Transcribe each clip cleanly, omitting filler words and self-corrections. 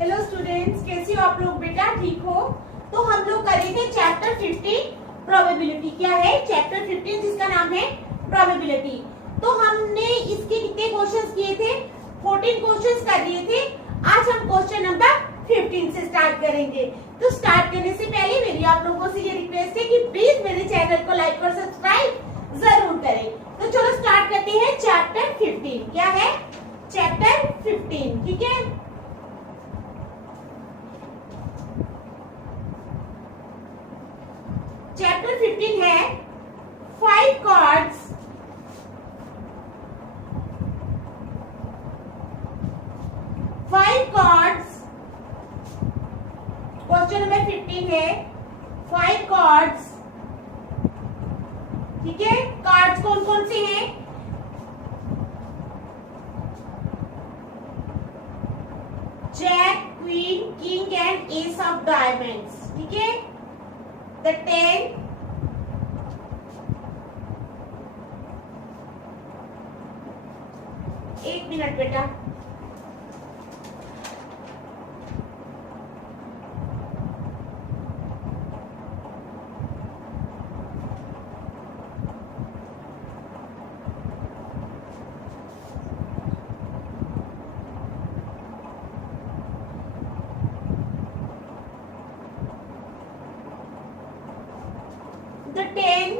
Hello students, कैसे हो आप लोग बेटा? ठीक हो? तो हम लोग कर रहे थे चैप्टर 15 प्रोबेबिलिटी। क्या है चैप्टर 15 जिसका नाम है प्रोबेबिलिटी। तो हमने इसके कितने क्वेश्चंस किए थे? 14 क्वेश्चंस कर लिए थे। आज हम क्वेश्चन नंबर 15 से स्टार्ट करेंगे। तो स्टार्ट करने से पहले मेरी आप लोगों से ये रिक्वेस्ट है कि प्लीज मेरे चैनल को लाइक और सब्सक्राइब जरूर करें। तो चलो स्टार्ट करते हैं चैप्टर 15। क्या है चैप्टर 15? ठीक है, चैप्टर 15 है 5 कार्ड्स क्वेश्चन नंबर 15 है 5 कार्ड्स। ठीक है, कार्ड्स कौन कौन से हैं? Jack, queen, king and ace of diamonds. ठीक है, the 10, एक मिनट बेटा। The 10,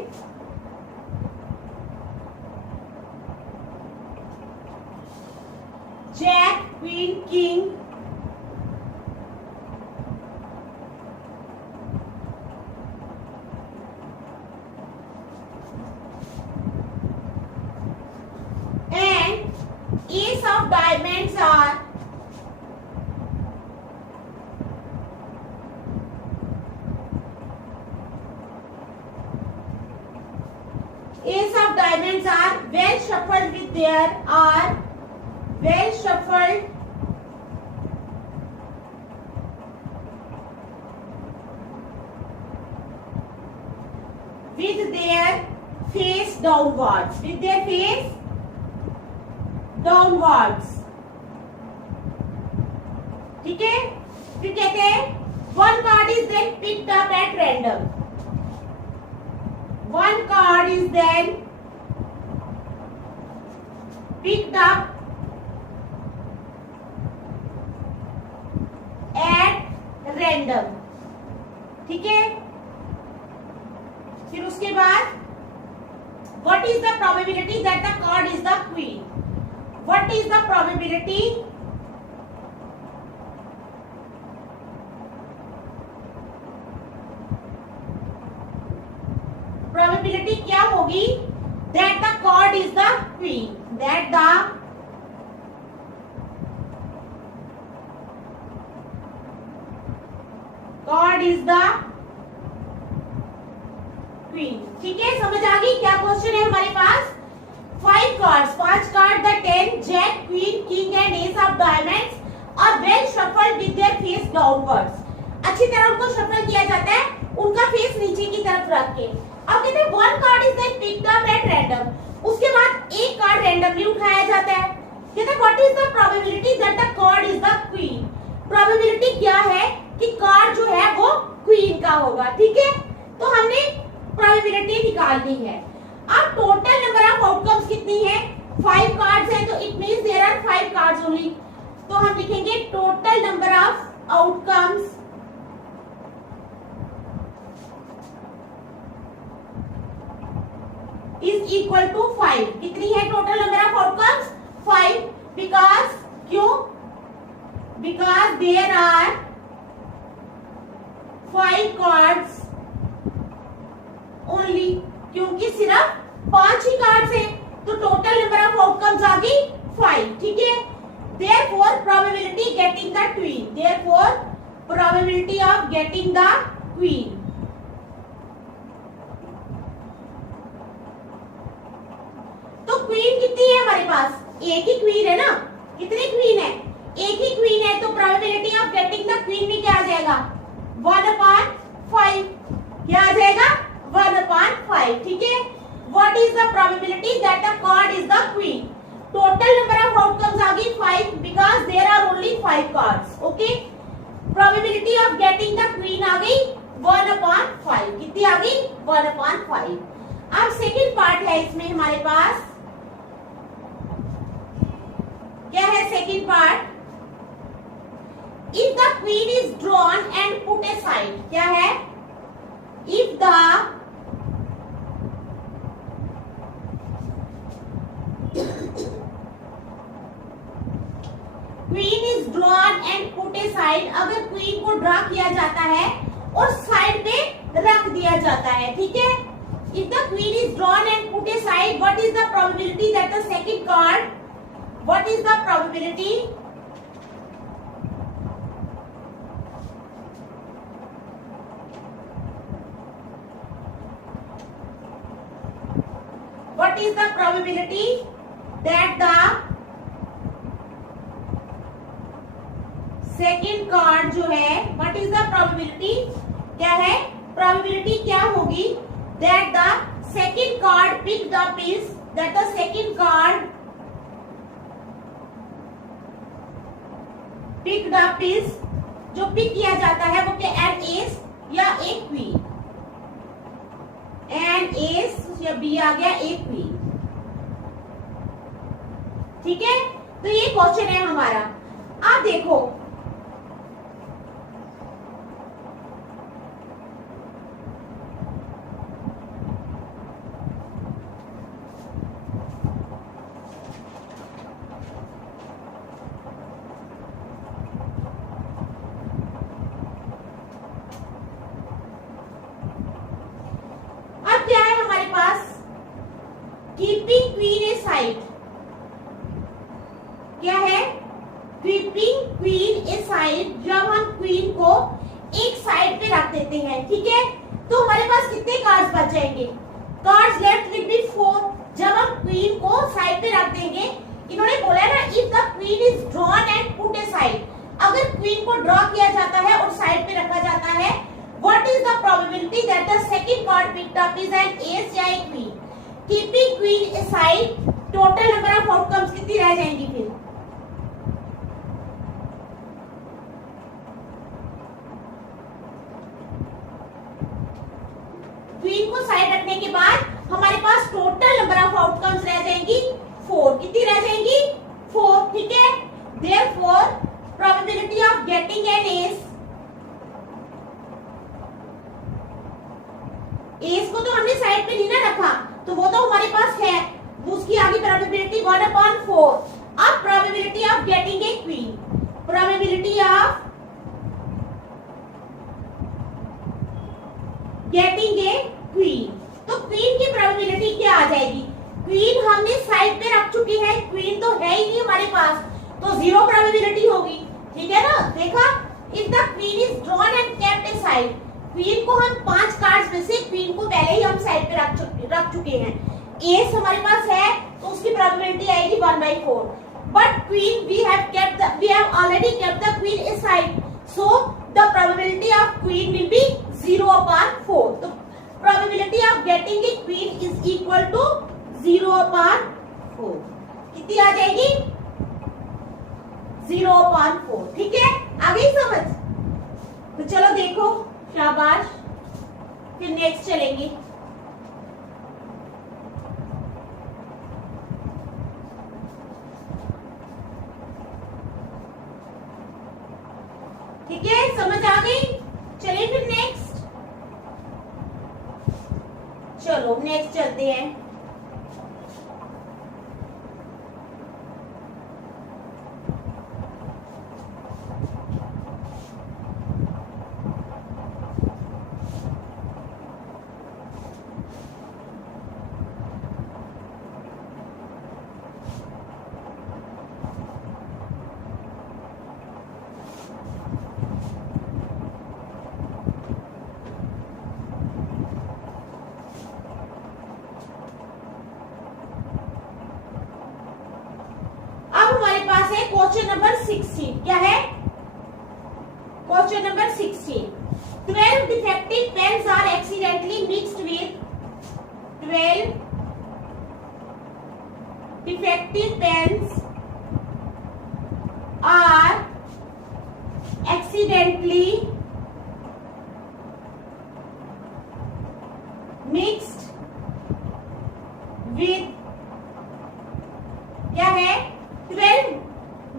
Jack, Queen, King, and Ace of Diamonds are well shuffled with their are well shuffled with their face downwards, with their face downwards। ठीक है, फिर कहते हैं one card is then picked up at random, one card is then picked up at random। ठीक है, फिर उसके बाद what is the probability that the card is the queen? What is the probability क्या होगी? that the card is the queen, that the card is the queen। ठीक है, समझ आ गई? क्या क्वेश्चन है हमारे पास? 5 cards, 5 card, the 10, jack, queen, king and ace of diamonds और well shuffled with their face downwards. अच्छी तरह उनको शफल किया जाता है, उनका फेस नीचे की तरफ रख के। अब कहते हैं one card is then picked up at random. उसके बाद एक कार्ड रैंडमली उठाया जाता है। कहते हैं what is the probability that the card is the queen? Probability क्या है कि कार्ड जो है वो क्वीन का होगा। ठीक है, तो हमने प्रोबेबिलिटी निकालनी है। अब टोटल नंबर ऑफ आउटकम्स कितनी है? 5 कार्ड्स है, तो it means there are 5 cards only. तो हम लिखेंगे total number of outcomes is equal to 5। कितनी है total number of outcomes? 5। Because क्यों? Because there are 5 cards only, क्योंकि सिर्फ 5 ही कार्ड्स है, तो टोटल नंबर ऑफ आउटकम्स आ गई 5। ठीक है, therefore probability getting the queen, therefore probability of getting the queen queen कितनी है हमारे पास? एक ही क्वीन है ना। कितनी क्वीन है? एक ही क्वीन है, तो probability of getting the queen भी क्या आ जाएगा? 1/5। क्या आ जाएगा? 1/5। ठीक है, what is the probability that the card is the queen? Total number of outcomes आ गई 5 because there are only 5 cards. Okay, getting the queen आ गई 1/5। कितनी आ गई? 1/5। अब सेकंड पार्ट है इसमें हमारे पास, क्या है second part? If the queen is drawn and put A side, क्या है? If the queen is drawn and put aside, अगर क्वीन को ड्रॉ किया जाता है और साइड पे रख दिया जाता है, ठीक है? If the queen is drawn and put A side, what is the probability that the second card, what is the probability? What is the probability that the second card जो है, what is the probability, क्या है? probability क्या होगी? that the second card picked up is, that the second card picked up is, जो pick किया जाता है वो क्या? an ace या एक queen, an ace या बी आ गया एक क्वीन, ठीक है? तो ये क्वेश्चन है हमारा। आप देखो कीपिंग क्वीन ए साइड, क्या है? कीपिंग क्वीन ए साइड, जब हम क्वीन को एक साइड पे रख देते हैं, ठीक है? तो हमारे पास कितने कार्ड्स बच जाएंगे? Cards left will be 4। जब हम क्वीन को साइड पे रख देंगे, इन्होंने बोला है ना, if the queen is drawn and put aside, अगर क्वीन को ड्रॉ किया जाता है और साइड पे रखा जाता है, what is the probability that the second card picked up is an ace या a queen? Keeping queen aside, total number of outcomes कितनी रह जाएंगी फिर? क्वीन को साइड रखने के बाद हमारे पास टोटल नंबर ऑफ आउटकम्स रह जाएंगी 4। कितनी रह जाएंगी? 4, ठीक है? Therefore probability of getting an S, S को तो हमने साइड पे नहीं ना रखा, तो वो तो हमारे पास है, उसकी आगे प्रोबेबिलिटी 1/4। अब probability of getting a queen, probability of getting a queen, तो क्वीन की प्रोबेबिलिटी क्या आ जाएगी? क्वीन हमने साइड पे रख चुकी है, क्वीन तो है ही नहीं हमारे पास, तो 0 प्रोबेबिलिटी होगी, ठीक है ना? देखा, if the queen is drawn and kept A side, queen को हम 5 कार्ड्स में से क्वीन को पहले ही हम साइड पे रख चुके हैं, एस हमारे पास है, तो उसकी प्रोबेबिलिटी आएगी 1/4। But queen we have already kept the queen aside, so the probability of queen will be 0/4। तो probability of getting a queen is equal to 0/4। कितनी आ जाएगी? 0/4, ठीक है? आ गई समझ? तो चलो देखो, शाबाश, फिर नेक्स्ट चलेंगे। ठीक है, समझ आ गई? चलिए फिर नेक्स्ट, चलो नेक्स्ट चलते हैं। क्वेश्चन नंबर 16, क्या है? Question number 16, 12 defective pens are accidentally mixed with 12 defective pens are accidentally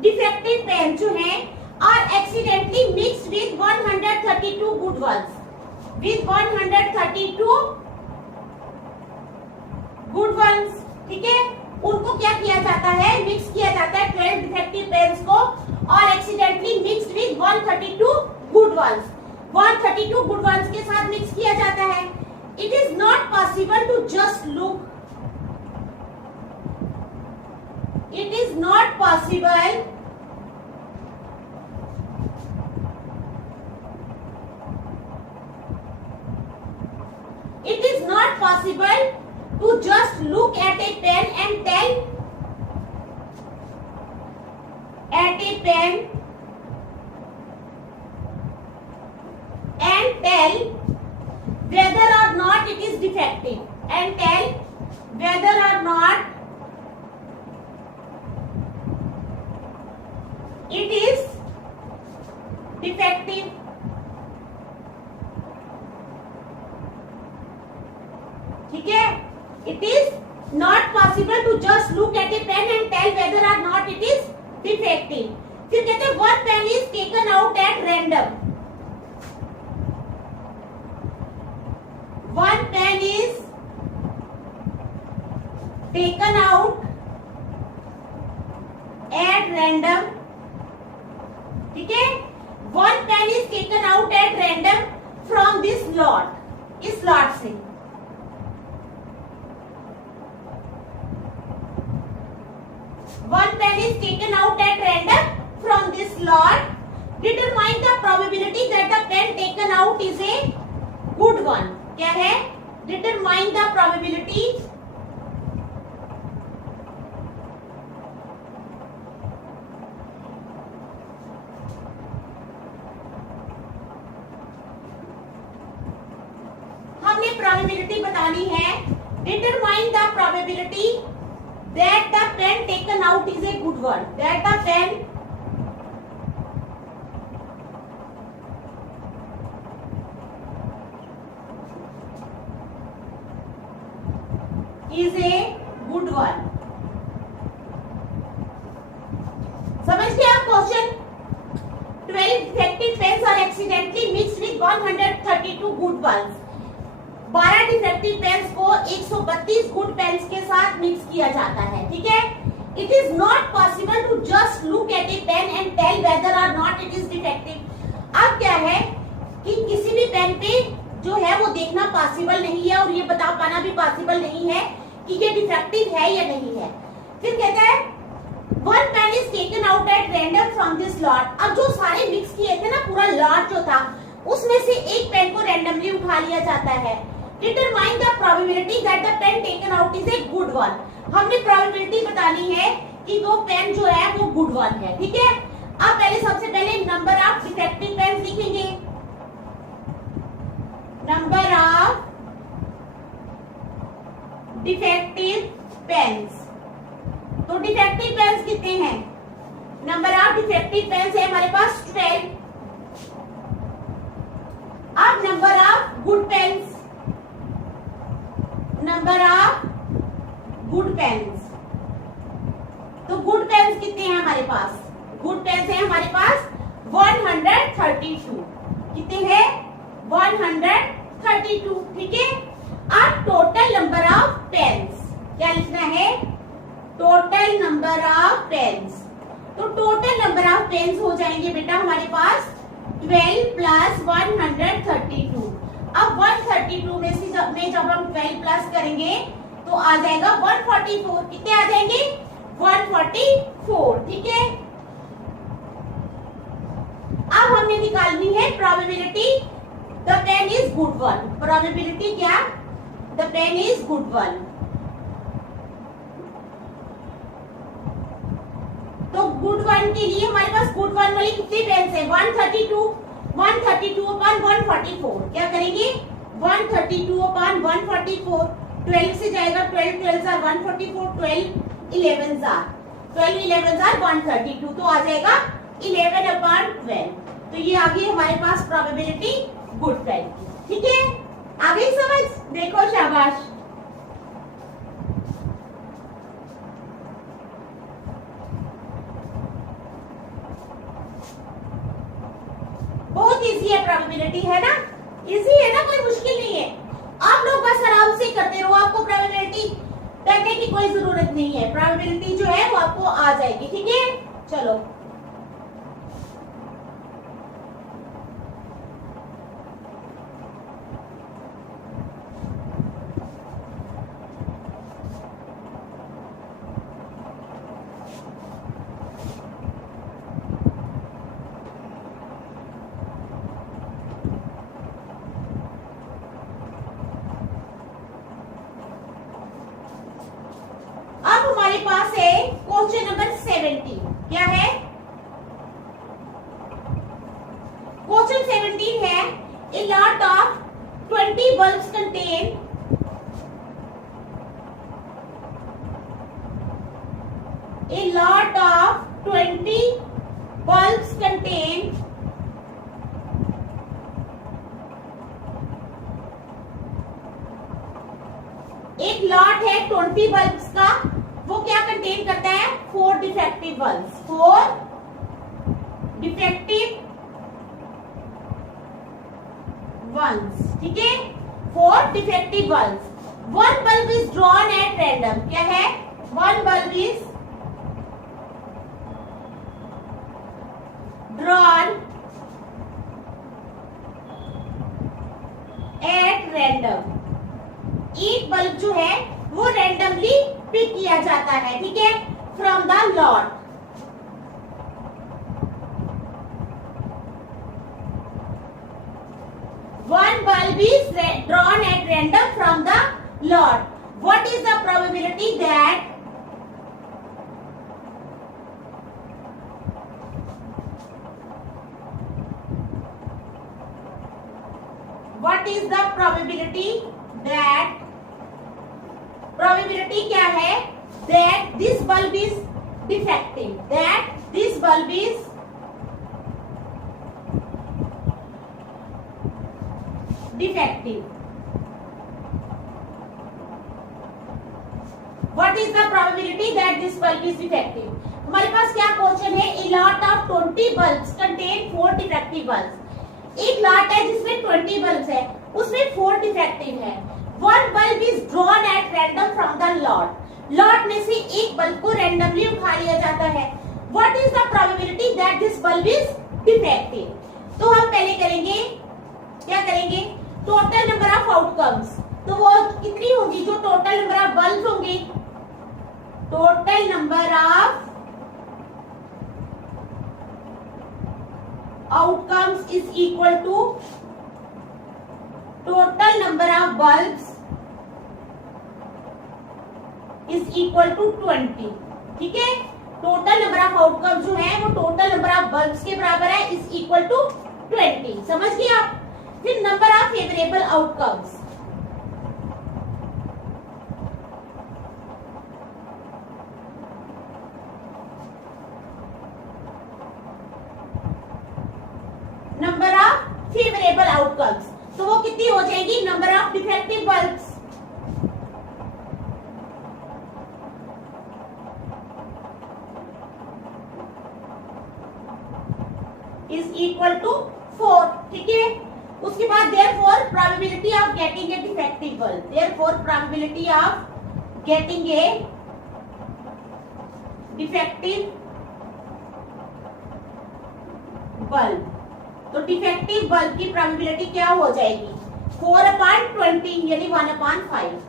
defective pen जो है are accidentally mixed with 132 good ones, with 132 good ones, ठीक है। उनको क्या किया जाता है, मिक्स किया जाता है 12 डिफेक्टिव पेन्स को और accidentally mixed with 132 good ones, 132 good ones के साथ मिक्स किया जाता है। It is not possible to just look, it is not possible it is not possible to just look at a pen and tell whether or not it is defective, and tell whether or not it is defective। ठीक है, it is not possible to just look at a pen and tell whether or not it is defective। फिर कहते हैं one pen is taken out at random, one pen is taken out at random, ठीक है। One pen is taken out at random from this lot, इस lot से। One pen is taken out at random from this lot. Determine the probability that the pen taken out is a good one. क्या है, determine the probability probability बतानी है। Determine the probability that the pen taken out is a good one, that the pen is a good one. समझ गए आप question? 12 defective pens are accidentally mixed with 132 good ones. 12 defective pens को 132 good pens के साथ mix किया जाता है, ठीक है। It is not possible to just look at a pen and tell whether और नॉट इट इज डिफेक्टिव। अब क्या है कि किसी भी पेन पे जो है वो देखना पॉसिबल नहीं है और ये बता पाना भी पॉसिबल नहीं है कि ये डिफेक्टिव है या नहीं है। फिर कहता है one pen is taken out at random from this lot. अब जो सारे मिक्स किए थे ना, पूरा लॉट जो था, उसमें से एक पेन को रैंडमली उठा लिया जाता है। Determine the probability that the pen taken out is a good one. हमने प्रोबेबिलिटी बतानी है कि वो पेन जो है वो गुड वन है, ठीक है। अब पहले सबसे पहले नंबर ऑफ डिफेक्टिव पेन्स लिखेंगे, नंबर ऑफ डिफेक्टिव पेन्स। तो डिफेक्टिव पेन्स कितने हैं? नंबर ऑफ डिफेक्टिव पेन्स है हमारे पास 12। अब number of good pens, number of good pens. तो गुड पेन्स कितने हैं हमारे पास? गुड पेन्स है हमारे पास 132। कितने हैं? 132, ठीक है। अब टोटल नंबर ऑफ पेन्स क्या लिखना है? Total number of pens. तो टोटल नंबर ऑफ पेन्स हो जाएंगे बेटा हमारे पास 12 प्लस 132। अब 132 में से जब हम 12 प्लस करेंगे तो आ जाएगा 144। कितने आ जाएंगे? 144, ठीक है। अब हमने निकालनी है probability the pen is good one. Probability क्या? The pen is good one. तो गुड वन के लिए हमारे पास गुड वन वाली कितनी पेन्स है? 132 अपॉन 144। क्या करेंगे? 132 अपॉन 144। 12 से जाएगा, 12 12 जार 144, 12 11 जार 132। तो आ जाएगा 11 अपॉन 12। तो ये आ गई हमारे पास प्रोबेबिलिटी गुड पेन की, ठीक है। आ गई समझ? देखो शाबाश। इजी है प्रोबेबिलिटी, है ना, इजी है ना, कोई मुश्किल नहीं है। आप लोग बस आराम से करते रहो, आपको प्रोबेबिलिटी करने की कोई जरूरत नहीं है, प्रोबेबिलिटी जो है वो आपको आ जाएगी, ठीक है। चलो हमारे पास है क्वेश्चन नंबर 17। क्या है क्वेश्चन 17 है, a lot of 20 bulbs contain a lot of 20 bulbs contain एक लॉट है 20 बल्ब्स का, वो क्या कंटेन करता है, 4 डिफेक्टिव बल्ब्स, 4 डिफेक्टिव बल्ब्स, ठीक है, 4 defective bulbs. 1 bulb is drawn at random, क्या है, 1 bulb is drawn at random, एक बल्ब जो है वो रैंडमली पिक किया जाता है, ठीक है, from the lot. One bulb is drawn at random from the lot. What is the probability that probability क्या है, that this bulb is defective, that this bulb is defective. What is the probability that this bulb is defective? हमारे पास क्या question है, a lot of 20 bulbs contain 4 defective bulbs. एक lot है जिसमें 20 bulbs है, उसमें 4 डिफेक्टिव है। 1 bulb is drawn at random from the lot. Lot में से एक बल्ब को रैंडमली उठा लिया जाता है। What is the probability that this bulb is defective? तो हम पहले करेंगे, क्या करेंगे, टोटल नंबर ऑफ आउटकम्स। तो वो कितनी होगी, जो टोटल नंबर ऑफ बल्ब्स होंगे, total number of outcomes is equal to total number of bulbs is equal to 20, ठीक है। टोटल नंबर ऑफ आउटकम जो है वो टोटल नंबर ऑफ बल्ब्स के बराबर है, इज इक्वल टू 20, समझ गए आप। फिर number of favourable outcomes, number of favourable outcomes, तो वो कितनी हो जाएगी, number of defective bulbs is equal to 4, ठीक है। उसके बाद therefore probability of getting a defective bulb, therefore probability of getting a defective bulb, तो डिफेक्टिव बल्ब की प्रोबेबिलिटी क्या हो जाएगी, 4/20 यानी 1/5,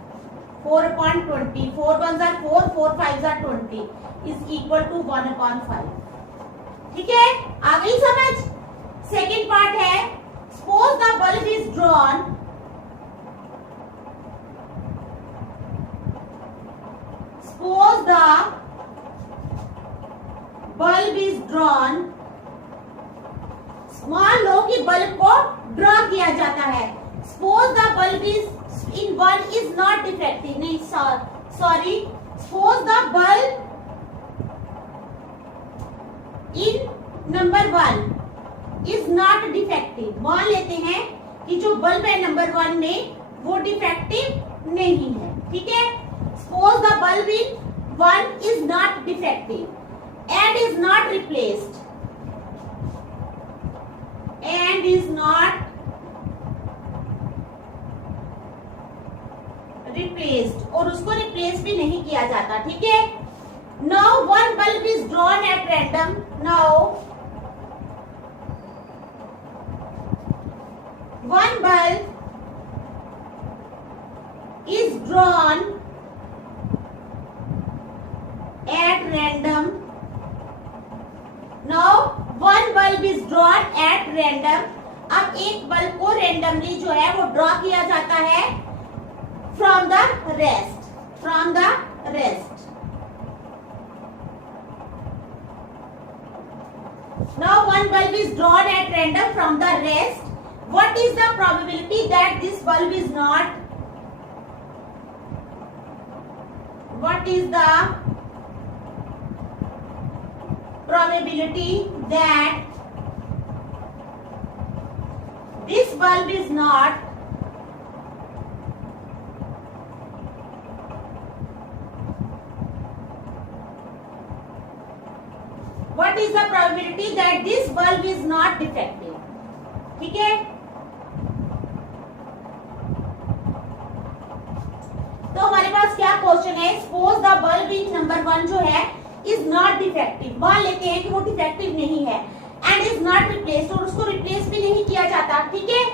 4/20, 4 1s are 4, 4 5s are 20 is equal to 1/5, ठीक है। आ गई समझ। सेकेंड पार्ट है, suppose the bulb is drawn, suppose the bulb is drawn, मान लो कि बल्ब को ड्रॉ किया जाता है। Suppose the bulb is in 1 is not defective, नहीं sorry, suppose the bulb in number 1 is not defective, मान लेते हैं कि जो बल्ब है नंबर 1 में वो डिफेक्टिव नहीं है, ठीक है। Suppose the bulb in 1 is not defective and is not replaced, and is not replaced, और उसको रिप्लेस भी नहीं किया जाता, ठीक है। Now one bulb is drawn at random. Now one bulb is drawn at random. Now one bulb is drawn at random. अब एक बल्ब को रेंडमली जो है वो ड्रॉ किया जाता है from the rest. From the rest. Now one bulb is drawn at random from the rest. What is the probability that this bulb is not? What is the probability that this bulb is not what is the probability that this bulb is not defective? ठीक है, तो हमारे पास क्या question है, suppose the bulb in number 1 जो है is not defective, मान लेते हैं कि वो डिफेक्टिव नहीं है, एंड इज नॉट रिप्लेस्ड, और उसको रिप्लेस भी नहीं किया जाता, ठीक है।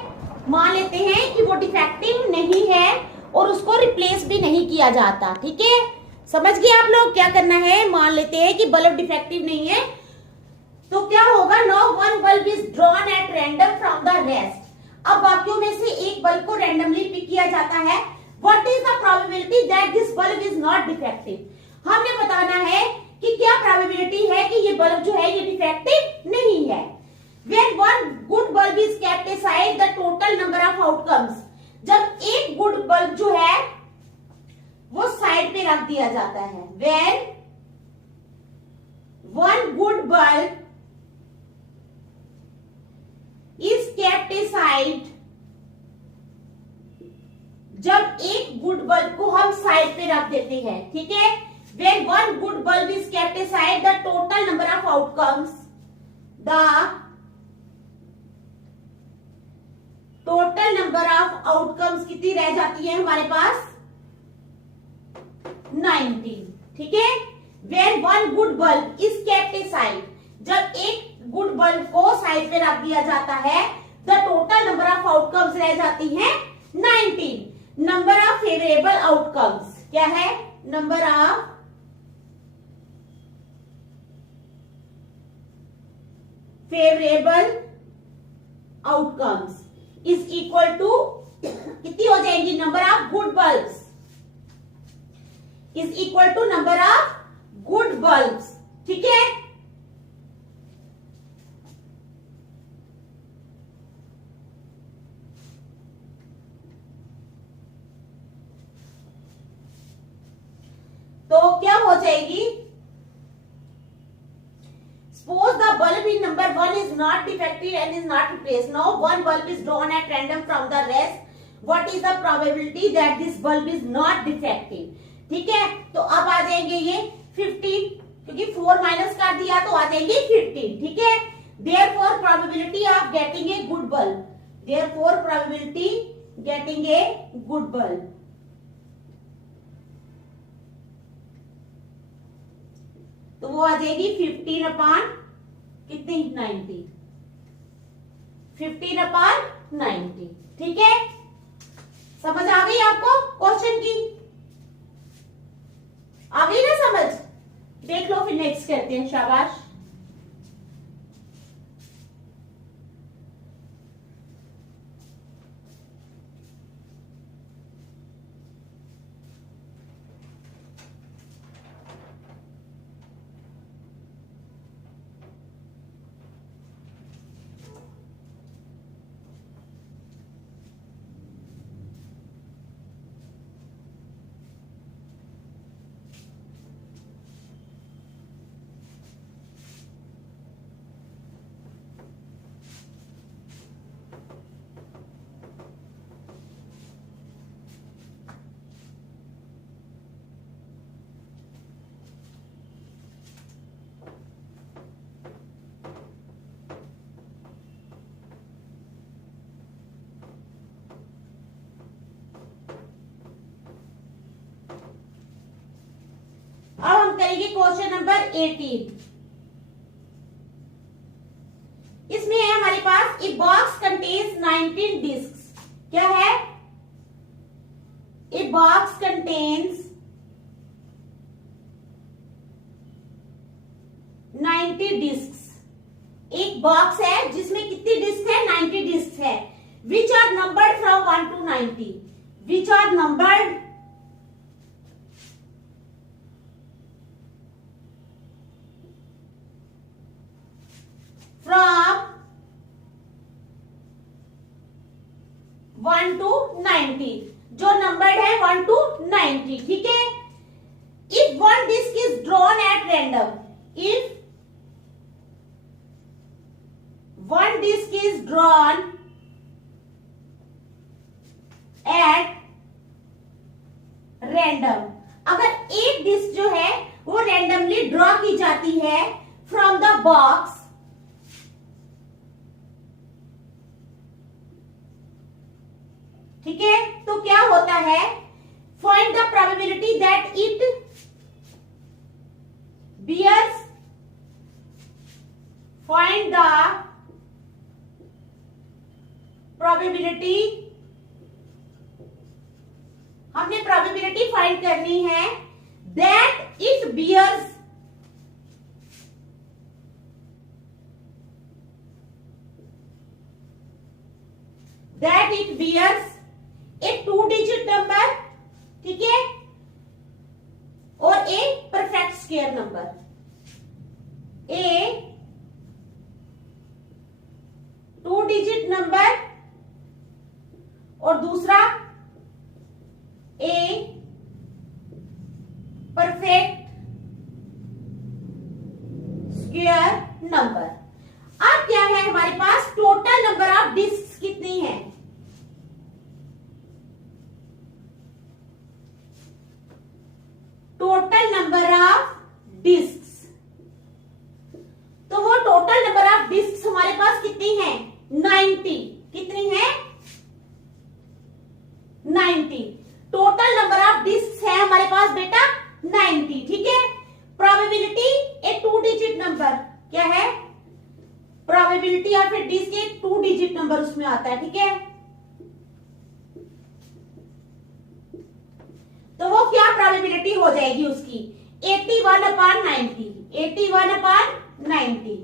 मान लेते हैं कि वो डिफेक्टिव नहीं है और उसको रिप्लेस भी नहीं किया जाता, ठीक है। समझ गए आप लोग क्या करना है, मान लेते हैं कि बल्ब डिफेक्टिव नहीं है, तो क्या होगा, now one bulb is drawn at random from the rest. अब बाकियों में से एक बल्ब को रैंडमली पिक किया जाता है। What is the probability that this bulb is not defective, हमने बताना है कि क्या प्रोबेबिलिटी है कि ये बल्ब जो है ये डिफेक्टिव नहीं है। When one good bulb is kept aside, the total number of outcomes, जब एक गुड बल्ब जो है वो साइड पे रख दिया जाता है, when one good bulb is kept aside, जब एक गुड बल्ब को हम साइड पे रख देते हैं, ठीक है। When one good bulb is kept aside, the total number of outcomes, the total number of outcomes कितनी रह जाती है हमारे पास, 19, ठीक है। When one good bulb is kept aside, जब एक गुड बल्ब को साइड पे रख दिया जाता है, the total number of outcomes रह जाती हैं 19. Number of favorable outcomes क्या है, number of favorable outcomes is equal to कितनी हो जाएंगी, number of good bulbs is equal to number of good bulbs, ठीक है। तो क्या हो जाएगी, suppose the bulb in number 1 is not defective and is not replaced. Now one bulb is drawn at random from the rest. What is the probability that this bulb is not defective? ठीक है, तो अब आ जाएंगे ये 15, क्योंकि 4 minus कर दिया तो आ जाएंगे 15, ठीक है। Therefore probability of getting a good bulb, therefore probability getting a good bulb, तो वो आ जाएगी 15 अपॉन कितनी, 90, 15 अपॉन 90, ठीक है। समझ आ गई आपको क्वेश्चन की, आ गई ना समझ, देख लो फिर नेक्स्ट करते हैं, शाबाश। हम करेंगे क्वेश्चन नंबर 18। इसमें है हमारे पास ए बॉक्स कंटेन्स 19 डिस्क्स। क्या है? A box contains 90 discs. एक बॉक्स है जिसमें कितनी डिस्क है? 90 डिस्क है। Which are numbered from 1 to 90। Which are numbered from 1 to 90, जो नंबर्ड है 1 to 90। ठीक है। If one disc is drawn at random, if one disk is drawn at random, अगर एक डिस्क जो है वो रैंडमली ड्रॉ की जाती है फ्रॉम द बॉक्स, ठीक है, तो क्या होता है? Find the probability that it bears, find the probability, हमने प्रोबेबिलिटी फाइंड करनी है that it bears, that it bears a 2 digit number, ठीक है, और a perfect square number. A 2 digit number और दूसरा ए परफेक्ट स्क्वायर नंबर। अब क्या है हमारे पास? टोटल नंबर ऑफ डिस्क कितनी है? टोटल नंबर ऑफ डिस्क, तो वो टोटल नंबर ऑफ डिस्क हमारे पास कितनी है? 90। कितनी है? 90। टोटल नंबर ऑफ डिस्क है हमारे पास बेटा 90। ठीक है। प्रोबेबिलिटी ए 2 डिजिट नंबर, क्या है? Probability of a disc a 2 digit number उसमें आता है। ठीक है, तो वो क्या प्रोबेबिलिटी हो जाएगी उसकी? 81/90। 81/90।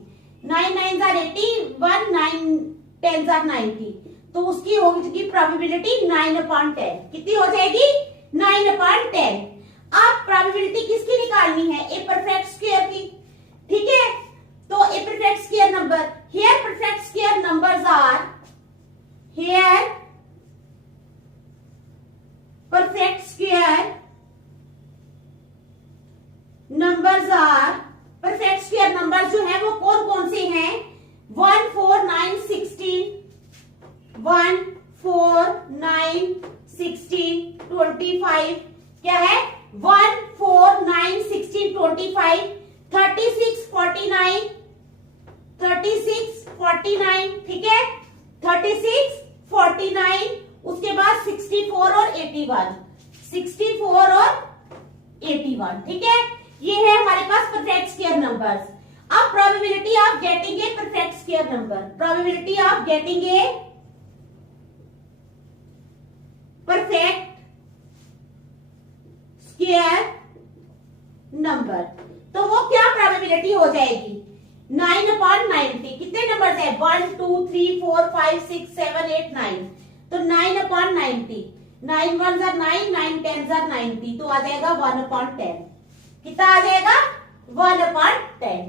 9 9s are 80, 1 9 10s are 90, तो उसकी होगी प्रोबेबिलिटी 9/10। कितनी हो जाएगी? 9/10। अब प्रोबेबिलिटी किसकी निकालनी है? ए परफेक्ट स्क्वायर की। ठीक है, तो a perfect square number, here perfect square numbers are, here perfect square numbers are, perfect square number जो है वो कौन कौन से हैं? 1 4 9 16, 1 4 9 16 25, क्या है? 1 4 9 16 25, 36 49, 36 49, ठीक है, 36 49, उसके बाद 64 और 81, 64 और 81। ठीक है, ये है हमारे पास परफेक्ट स्क्वायर नंबर्स। अब probability of getting A perfect square number, probability of getting A perfect square number, तो वो क्या प्रोबेबिलिटी हो जाएगी? 9/90। कितने नंबर्स है? 1 2 3 4 5 6 7 8 9, तो 9/90। 9 1s are 9, 9 10s are 90, तो आ जाएगा 1/10। कितना आ जाएगा? 1/10।